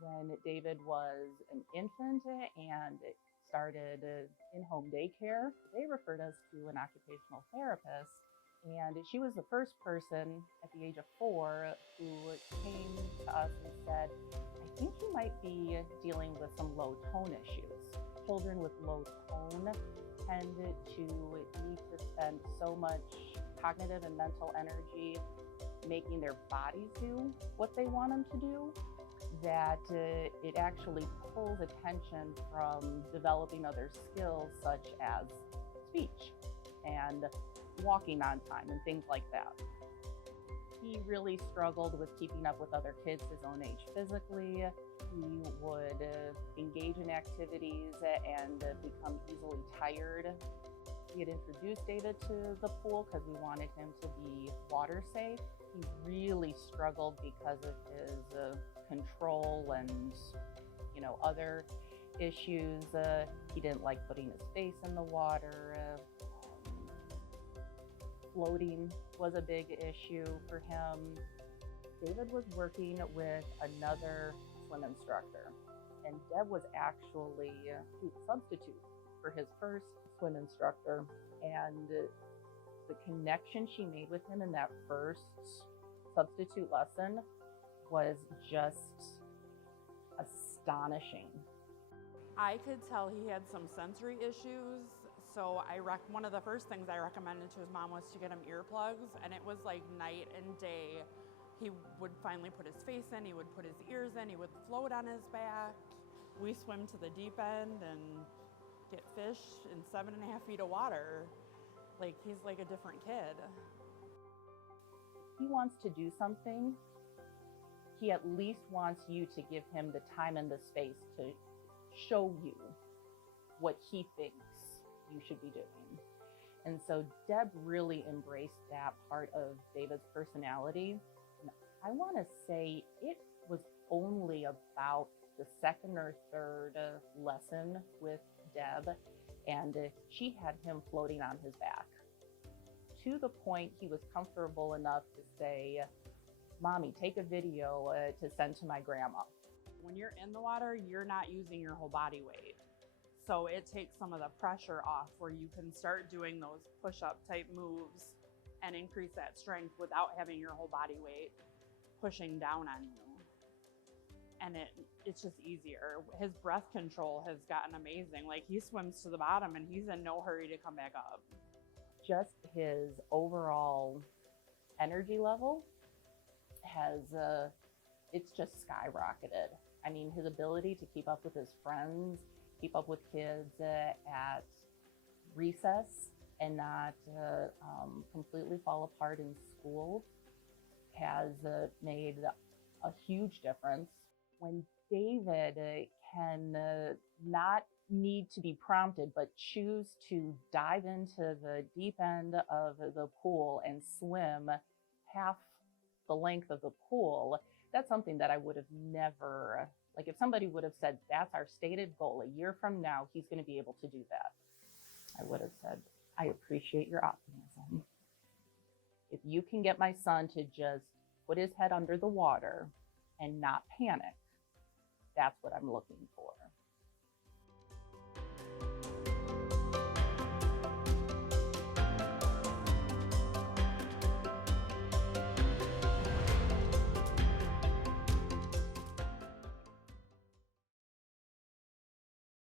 When David was an infant and started in-home daycare, they referred us to an occupational therapist. And she was the first person at the age of 4 who came to us and said, I think you might be dealing with some low tone issues. Children with low tone tend to need to spend so much cognitive and mental energy making their bodies do what they want them to do that it actually pulls attention from developing other skills such as speech and walking on time and things like that. He really struggled with keeping up with other kids his own age physically. He would engage in activities and become easily tired. We had introduced David to the pool because we wanted him to be water safe. He really struggled because of his control and other issues. He didn't like putting his face in the water. Floating was a big issue for him. David was working with another swim instructor, and Deb was actually a substitute for his first swim instructor. And the connection she made with him in that first substitute lesson was just astonishing. I could tell he had some sensory issues, so one of the first things I recommended to his mom was to get him earplugs, and it was like night and day. He would finally put his face in, he would put his ears in, he would float on his back. We swim to the deep end and get fish in 7.5 feet of water. Like, he's like a different kid. If he wants to do something, he at least wants you to give him the time and the space to show you what he thinks you should be doing. And so Deb really embraced that part of David's personality. And I want to say it was only about the second or third lesson with Deb, and she had him floating on his back to the point he was comfortable enough to say, Mommy, take a video to send to my grandma. When you're in the water, you're not using your whole body weight. So it takes some of the pressure off where you can start doing those push-up type moves and increase that strength without having your whole body weight pushing down on you. And it's just easier. His breath control has gotten amazing. Like, he swims to the bottom and he's in no hurry to come back up. Just his overall energy level has, it's just skyrocketed. I mean, his ability to keep up with his friends, keep up with kids at recess and not completely fall apart in school has made a huge difference. When David can not need to be prompted, but choose to dive into the deep end of the pool and swim half the length of the pool, that's something that I would have never, like if somebody would have said, that's our stated goal, a year from now, he's going to be able to do that, I would have said, I appreciate your optimism. If you can get my son to just put his head under the water and not panic, that's what I'm looking for.